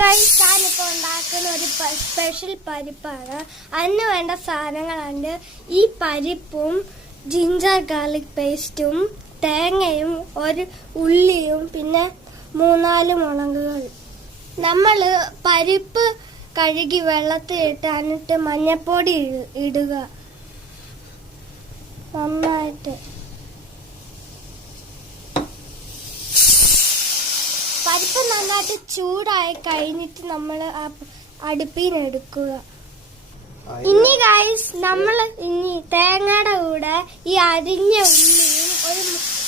ഞാനിപ്പോൾ ഉണ്ടാക്കുന്ന ഒരു സ്പെഷ്യൽ പരിപ്പാണ്. അതിന് വേണ്ട സാധനങ്ങളുണ്ട് ഈ പരിപ്പും ജിഞ്ചർ ഗാർലിക് പേസ്റ്റും തേങ്ങയും ഒരു ഉള്ളിയും പിന്നെ 3-4 മുളകുകൾ. നമ്മൾ പരിപ്പ് കഴുകി വെള്ളത്തിലിട്ട് എന്നിട്ട് മഞ്ഞപ്പൊടി ഇടുക നന്നായിട്ട്. പരിപ്പ് നന്നായിട്ട് ചൂടായി കഴിഞ്ഞിട്ട് നമ്മൾ അടുപ്പിൽ എടുക്കുക. ഇനി ഗൈസ് നമ്മൾ ഇനി തേങ്ങയുടെ കൂടെ ഈ അരിഞ്ഞ ഉള്ളിയും ഒരു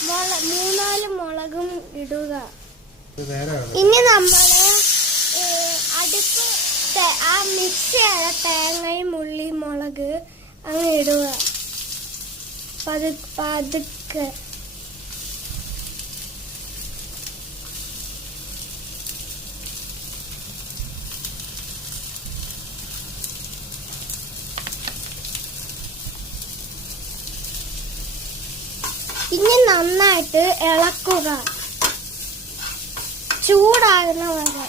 3-4 മുളകും ഇടുക. ഇനി നമ്മള് അടുപ്പ് ആ മിക്സ് ചെയ്ത തേങ്ങയും ഉള്ളിയും മുളക് അങ്ങ് ഇടുക പതുക്കെ. ഇനി നന്നായിട്ട് ഇളക്കുക ചൂടാകുന്ന വരെ.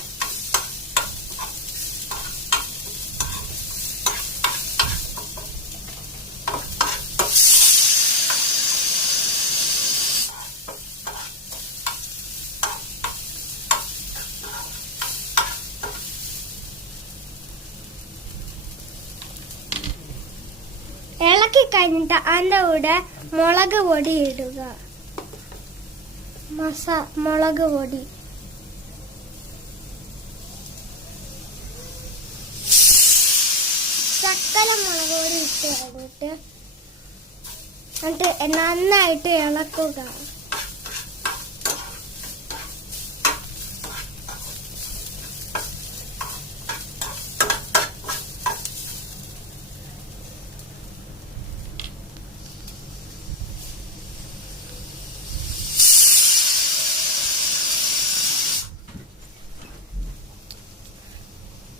ഇളക്കി കഴിഞ്ഞിട്ട് അതിൻ്റെ കൂടെ മുളക് പൊടി ഇടുക. മുളക് പൊടി ശക്കല മുളക് പൊടി ഇട്ട് കഴിഞ്ഞിട്ട് നന്നായിട്ട് ഇളക്കുക.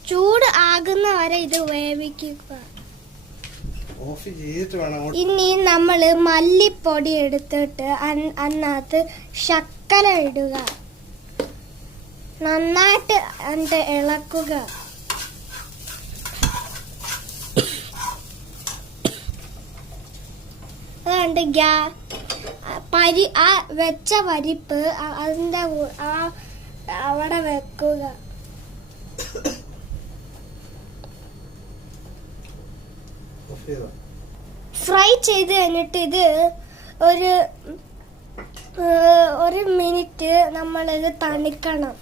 ചൂട് ആകുന്ന വരെ ഇത് വേവിക്കുക. ഇനി നമ്മള് മല്ലിപ്പൊടി എടുത്തിട്ട് അതിനകത്ത് ശർക്കര ഇടുക. നന്നായിട്ട് എന്നിട്ട് ഇളക്കുക. അതുകൊണ്ട് വെച്ച പരിപ്പ് അതിന്റെ അവിടെ വെക്കുക. ഫ്രൈ ചെയ്ത് കഴിഞ്ഞിട്ട് ഇത് ഒരു മിനിറ്റ് നമ്മളിത് തണുക്കണം.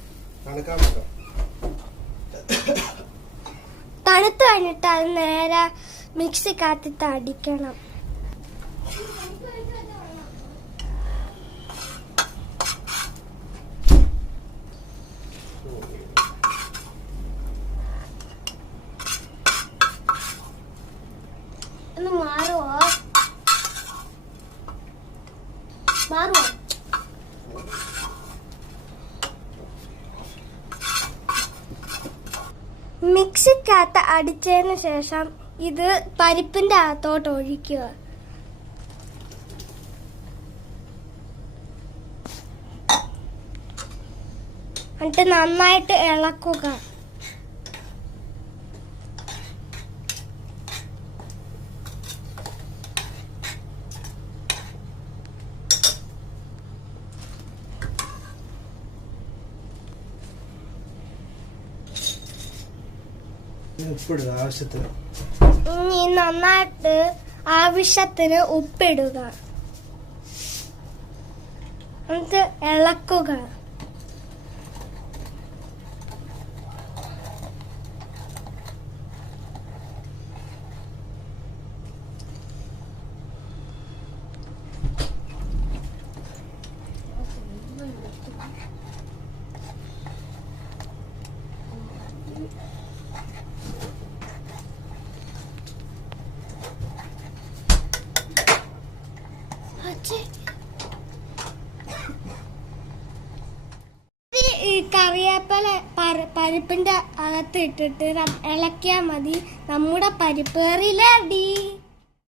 തണുത്ത് കഴിഞ്ഞിട്ട് അത് നേരെ മിക്സിക്കകത്തിട്ട് അടിക്കണം. മാറുവോ? മിക്സിക്കകത്ത് അടിച്ചതിന് ശേഷം ഇത് പരിപ്പിന്റെ അകത്തോട്ട് ഒഴിക്കുക. എന്നിട്ട് നന്നായിട്ട് ഇളക്കുക. ഇനി നന്നായിട്ട് ആവശ്യത്തിന് ഉപ്പിടുക. എന്നിട്ട് ഇളക്കുക. കറിവേപ്പില പരിപ്പിന്റെ അകത്ത് ഇട്ടിട്ട് ഇളക്കിയാൽ മതി. നമ്മുടെ പരിപ്പ് കറി റെഡി.